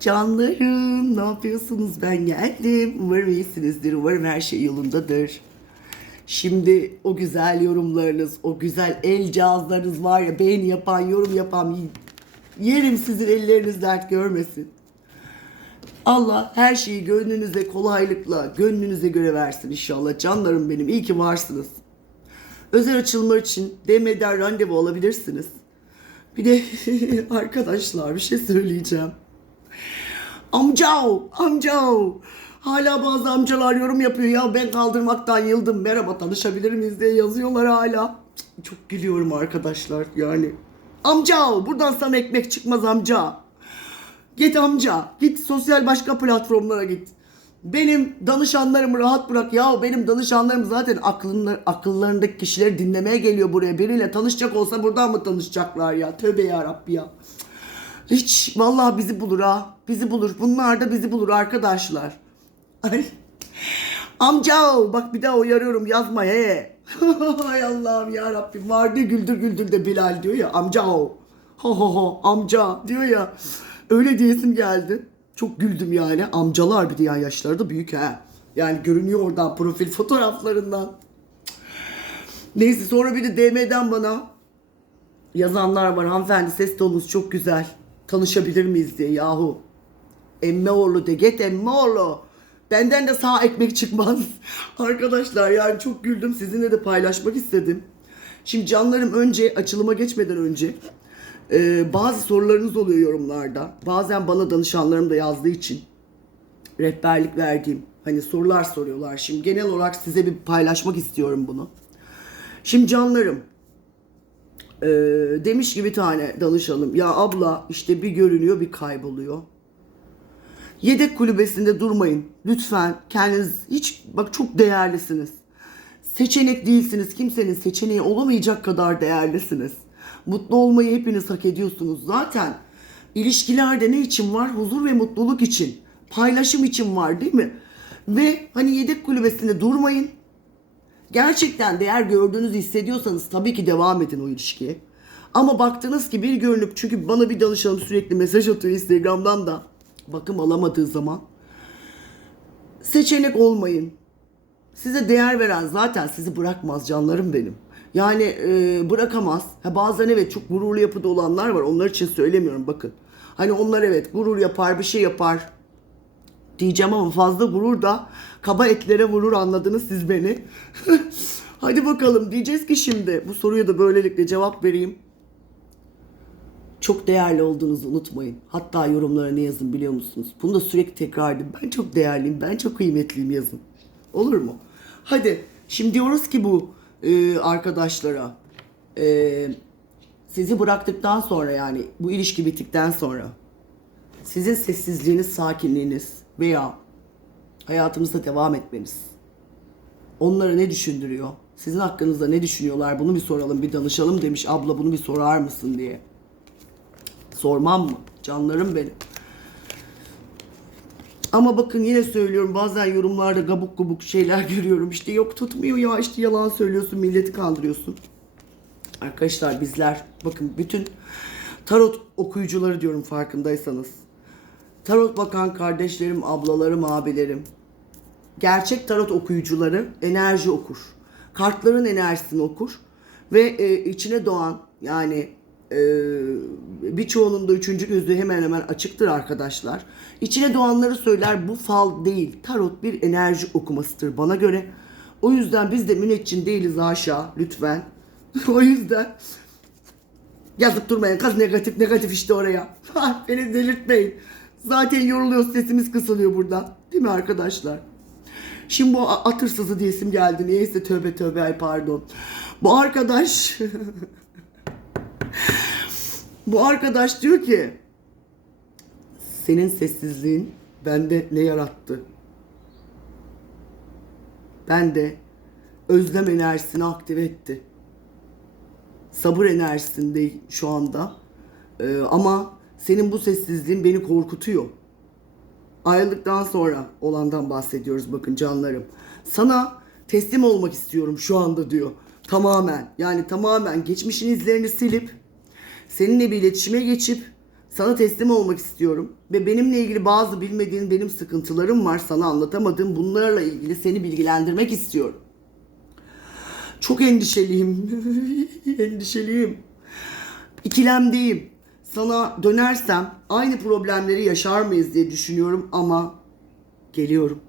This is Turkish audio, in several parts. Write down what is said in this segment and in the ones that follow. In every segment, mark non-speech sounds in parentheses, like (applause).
Canlarım ne yapıyorsunuz? Ben geldim. Umarım iyisinizdir. Umarım her şey yolundadır. Şimdi o güzel yorumlarınız, o güzel el cihazlarınız var ya beğeni yapan, yorum yapan yerim sizin elleriniz dert görmesin. Allah her şeyi gönlünüze kolaylıkla, gönlünüze göre versin inşallah. Canlarım benim iyi ki varsınız. Özel açılma için DM'den randevu alabilirsiniz. Bir de (laughs) arkadaşlar bir şey söyleyeceğim. Amcav, amcav. Hala bazı amcalar yorum yapıyor ya ben kaldırmaktan yıldım. Merhaba tanışabilir miyiz diye yazıyorlar hala. Çok gülüyorum arkadaşlar yani. Amcav buradan sana ekmek çıkmaz amca. Git amca. Git sosyal başka platformlara git. Benim danışanlarımı rahat bırak. Ya benim danışanlarım zaten aklınlar, akıllarındaki kişileri dinlemeye geliyor buraya. Biriyle tanışacak olsa buradan mı tanışacaklar ya? Tövbe yarabbi ya. Hiç vallahi bizi bulur ha. Bizi bulur. Bunlar da bizi bulur arkadaşlar. Ay. Amca bak bir daha uyarıyorum yazma he. (laughs) Hay Allah'ım ya Rabbim vardı güldür güldür de Bilal diyor ya amca o. Ho ho ho amca diyor ya. Öyle diyesim geldi. Çok güldüm yani. Amcalar bir de ya yaşları da büyük ha. Yani görünüyor oradan profil fotoğraflarından. Neyse sonra bir de DM'den bana yazanlar var. Hanımefendi ses tonunuz çok güzel. Tanışabilir miyiz diye yahu. Emmeoğlu de get Emmeoğlu. Benden de sağ ekmek çıkmaz. (laughs) Arkadaşlar yani çok güldüm. Sizinle de paylaşmak istedim. Şimdi canlarım önce açılıma geçmeden önce e, bazı sorularınız oluyor yorumlarda. Bazen bana danışanlarım da yazdığı için rehberlik verdiğim hani sorular soruyorlar. Şimdi genel olarak size bir paylaşmak istiyorum bunu. Şimdi canlarım ee, demiş ki bir tane danışanım ya abla işte bir görünüyor bir kayboluyor. Yedek kulübesinde durmayın. Lütfen kendiniz hiç bak çok değerlisiniz. Seçenek değilsiniz. Kimsenin seçeneği olamayacak kadar değerlisiniz. Mutlu olmayı hepiniz hak ediyorsunuz. Zaten ilişkilerde ne için var? Huzur ve mutluluk için. Paylaşım için var değil mi? Ve hani yedek kulübesinde durmayın. Gerçekten değer gördüğünüzü hissediyorsanız tabii ki devam edin o ilişkiye. Ama baktınız ki bir görünüp çünkü bana bir danışanım sürekli mesaj atıyor Instagram'dan da bakım alamadığı zaman seçenek olmayın. Size değer veren zaten sizi bırakmaz canlarım benim. Yani e, bırakamaz. Ha, bazen evet çok gururlu yapıda olanlar var. Onlar için söylemiyorum bakın. Hani onlar evet gurur yapar bir şey yapar diyeceğim ama fazla gurur da kaba etlere vurur anladınız siz beni. (laughs) Hadi bakalım diyeceğiz ki şimdi bu soruya da böylelikle cevap vereyim. Çok değerli olduğunuzu unutmayın. Hatta yorumlara ne yazın biliyor musunuz? Bunu da sürekli tekrar edin. Ben çok değerliyim, ben çok kıymetliyim yazın. Olur mu? Hadi şimdi diyoruz ki bu e, arkadaşlara e, sizi bıraktıktan sonra yani bu ilişki bittikten sonra sizin sessizliğiniz, sakinliğiniz veya hayatınızda devam etmeniz onlara ne düşündürüyor? Sizin hakkınızda ne düşünüyorlar? Bunu bir soralım, bir danışalım demiş abla bunu bir sorar mısın diye. Sormam mı? Canlarım benim. Ama bakın yine söylüyorum bazen yorumlarda gabuk gubuk şeyler (laughs) görüyorum. İşte yok tutmuyor ya işte yalan söylüyorsun milleti kandırıyorsun. Arkadaşlar bizler bakın bütün tarot okuyucuları diyorum farkındaysanız. Tarot bakan kardeşlerim, ablalarım, abilerim. Gerçek tarot okuyucuları enerji okur. Kartların enerjisini okur. Ve e, içine doğan yani birçoğunun da üçüncü gözü hemen hemen açıktır arkadaşlar. İçine doğanları söyler bu fal değil. Tarot bir enerji okumasıdır bana göre. O yüzden biz de müneccin değiliz haşa lütfen. (laughs) o yüzden yazıp durmayın. Kız negatif negatif işte oraya. (laughs) Beni delirtmeyin. Zaten yoruluyoruz sesimiz kısılıyor buradan. Değil mi arkadaşlar? Şimdi bu a- at hırsızı diyesim geldi. Niyeyse tövbe tövbe ay pardon. Bu arkadaş (laughs) bu arkadaş diyor ki senin sessizliğin bende ne yarattı? Ben de özlem enerjisini aktive etti. Sabır enerjisinde şu anda. Ee, ama senin bu sessizliğin beni korkutuyor. Ayrılıktan sonra olandan bahsediyoruz bakın canlarım. Sana teslim olmak istiyorum şu anda diyor. Tamamen yani tamamen geçmişin izlerini silip seninle bir iletişime geçip Sana teslim olmak istiyorum ve benimle ilgili bazı bilmediğin benim sıkıntılarım var sana anlatamadığım bunlarla ilgili seni bilgilendirmek istiyorum. Çok endişeliyim. (laughs) endişeliyim. İkilemdeyim. Sana dönersem aynı problemleri yaşar mıyız diye düşünüyorum ama geliyorum.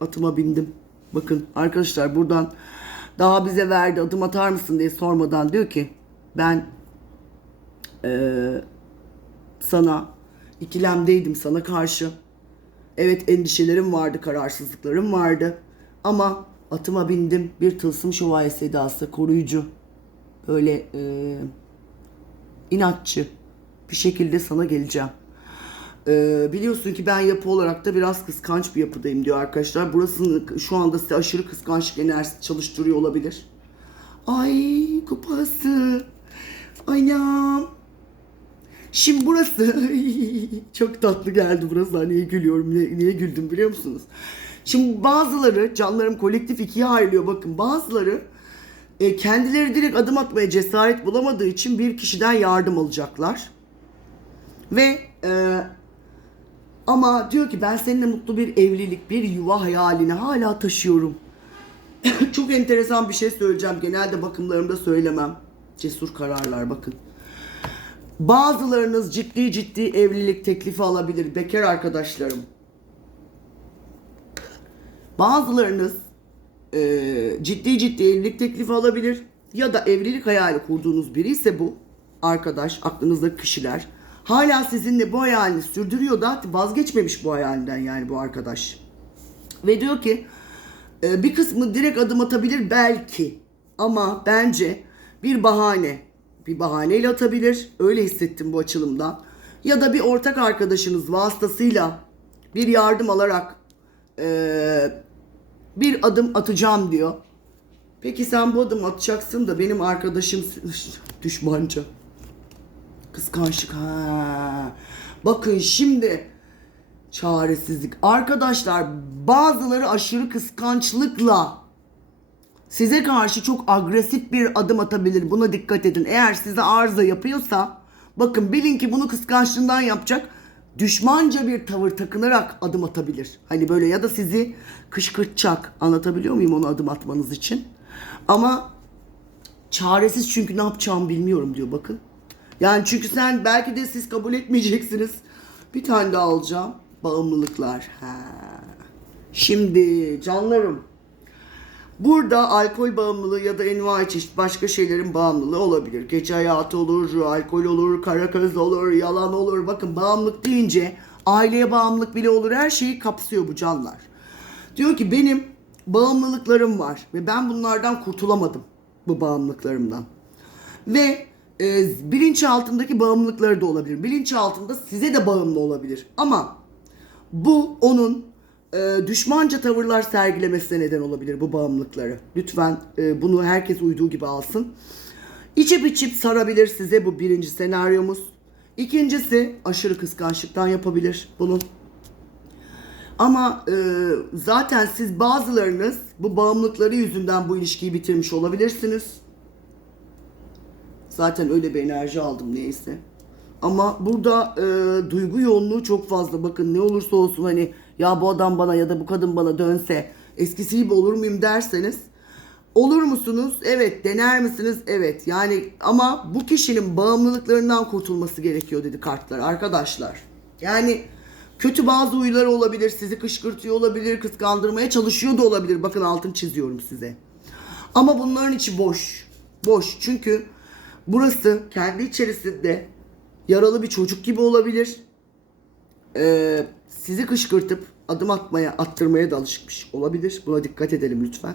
Atıma bindim. Bakın arkadaşlar buradan daha bize verdi adım atar mısın diye sormadan diyor ki ben eee, sana ikilemdeydim sana karşı. Evet endişelerim vardı, kararsızlıklarım vardı. Ama atıma bindim. Bir tılsım şövalye sedası, koruyucu. Böyle eee, inatçı bir şekilde sana geleceğim. Ee, biliyorsun ki ben yapı olarak da biraz kıskanç bir yapıdayım diyor arkadaşlar. Burasının şu anda size aşırı kıskançlık enerjisi çalıştırıyor olabilir. Ay kupası. Anam. Şimdi burası (laughs) çok tatlı geldi burası. Ha, Niye gülüyorum? Niye, niye güldüm biliyor musunuz? Şimdi bazıları canlarım kolektif ikiye ayrılıyor. Bakın bazıları e, kendileri direkt adım atmaya cesaret bulamadığı için bir kişiden yardım alacaklar. Ve e, ama diyor ki ben seninle mutlu bir evlilik, bir yuva hayalini hala taşıyorum. (laughs) Çok enteresan bir şey söyleyeceğim. Genelde bakımlarımda söylemem. Cesur kararlar bakın. Bazılarınız ciddi ciddi evlilik teklifi alabilir. Bekar arkadaşlarım. Bazılarınız e, ciddi ciddi evlilik teklifi alabilir. Ya da evlilik hayali kurduğunuz biri ise bu arkadaş, aklınızdaki kişiler. Hala sizinle bu hayalini sürdürüyor da vazgeçmemiş bu hayalinden yani bu arkadaş. Ve diyor ki e, bir kısmı direkt adım atabilir belki. Ama bence bir bahane. Bir bahaneyle atabilir. Öyle hissettim bu açılımdan. Ya da bir ortak arkadaşınız vasıtasıyla bir yardım alarak e, bir adım atacağım diyor. Peki sen bu adım atacaksın da benim arkadaşım (laughs) düşmanca. Kıskançlık ha. Bakın şimdi çaresizlik. Arkadaşlar bazıları aşırı kıskançlıkla size karşı çok agresif bir adım atabilir. Buna dikkat edin. Eğer size arıza yapıyorsa bakın bilin ki bunu kıskançlığından yapacak. Düşmanca bir tavır takınarak adım atabilir. Hani böyle ya da sizi kışkırtacak. Anlatabiliyor muyum onu adım atmanız için? Ama çaresiz çünkü ne yapacağımı bilmiyorum diyor bakın. Yani çünkü sen belki de siz kabul etmeyeceksiniz. Bir tane daha alacağım. Bağımlılıklar. Ha. Şimdi canlarım. Burada alkol bağımlılığı ya da envai çeşit başka şeylerin bağımlılığı olabilir. Gece hayatı olur, alkol olur, kara kız olur, yalan olur. Bakın bağımlılık deyince aileye bağımlılık bile olur. Her şeyi kapsıyor bu canlar. Diyor ki benim bağımlılıklarım var ve ben bunlardan kurtulamadım bu bağımlılıklarımdan. Ve e, bilinç altındaki bağımlılıkları da olabilir. Bilinç altında size de bağımlı olabilir. Ama bu onun e, düşmanca tavırlar sergilemesine neden olabilir bu bağımlılıkları. Lütfen e, bunu herkes uyduğu gibi alsın. İçip içip sarabilir size bu birinci senaryomuz. İkincisi aşırı kıskançlıktan yapabilir bunu. Ama e, zaten siz bazılarınız bu bağımlılıkları yüzünden bu ilişkiyi bitirmiş olabilirsiniz. Zaten öyle bir enerji aldım neyse. Ama burada e, duygu yoğunluğu çok fazla. Bakın ne olursa olsun hani ya bu adam bana ya da bu kadın bana dönse eskisi gibi olur muyum derseniz olur musunuz? Evet. Dener misiniz? Evet. Yani ama bu kişinin bağımlılıklarından kurtulması gerekiyor dedi kartlar arkadaşlar. Yani kötü bazı huyları olabilir, sizi kışkırtıyor olabilir, kıskandırmaya çalışıyor da olabilir. Bakın altın çiziyorum size. Ama bunların içi boş. Boş. Çünkü burası kendi içerisinde yaralı bir çocuk gibi olabilir. Ee, sizi kışkırtıp adım atmaya, attırmaya da alışmış olabilir. Buna dikkat edelim lütfen.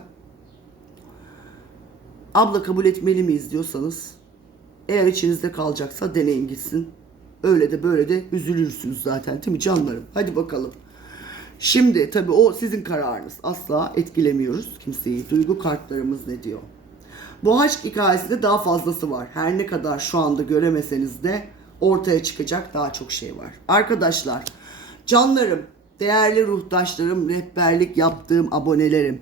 Abla kabul etmeli miyiz diyorsanız eğer içinizde kalacaksa deneyin gitsin. Öyle de böyle de üzülürsünüz zaten değil mi canlarım? Hadi bakalım. Şimdi tabii o sizin kararınız. Asla etkilemiyoruz kimseyi. Duygu kartlarımız ne diyor? Bu aşk hikayesinde daha fazlası var. Her ne kadar şu anda göremeseniz de ortaya çıkacak daha çok şey var. Arkadaşlar, canlarım, değerli ruhtaşlarım, rehberlik yaptığım abonelerim.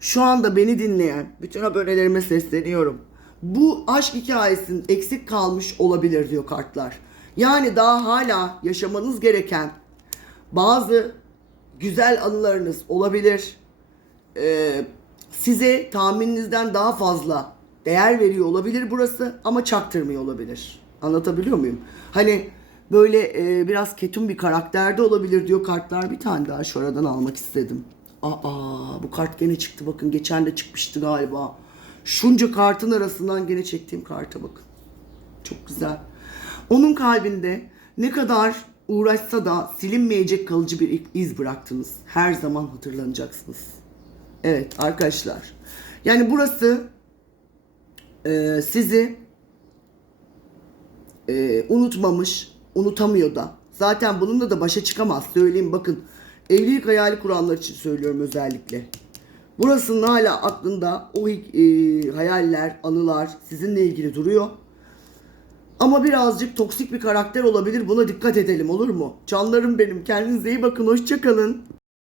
Şu anda beni dinleyen bütün abonelerime sesleniyorum. Bu aşk hikayesinin eksik kalmış olabilir diyor kartlar. Yani daha hala yaşamanız gereken bazı güzel anılarınız olabilir. Ee, size tahmininizden daha fazla değer veriyor olabilir burası ama çaktırmıyor olabilir. Anlatabiliyor muyum? Hani böyle e, biraz ketum bir karakterde olabilir diyor kartlar. Bir tane daha şu aradan almak istedim. Aa bu kart gene çıktı bakın. Geçen de çıkmıştı galiba. Şunca kartın arasından gene çektiğim karta bakın. Çok güzel. Onun kalbinde ne kadar uğraşsa da silinmeyecek kalıcı bir iz bıraktınız. Her zaman hatırlanacaksınız. Evet arkadaşlar. Yani burası e, sizi e, unutmamış, unutamıyor da. Zaten bununla da başa çıkamaz. Söyleyeyim bakın. Evlilik hayali kuranlar için söylüyorum özellikle. Burasının hala aklında o e, hayaller, anılar sizinle ilgili duruyor. Ama birazcık toksik bir karakter olabilir. Buna dikkat edelim olur mu? Canlarım benim. Kendinize iyi bakın. Hoşçakalın.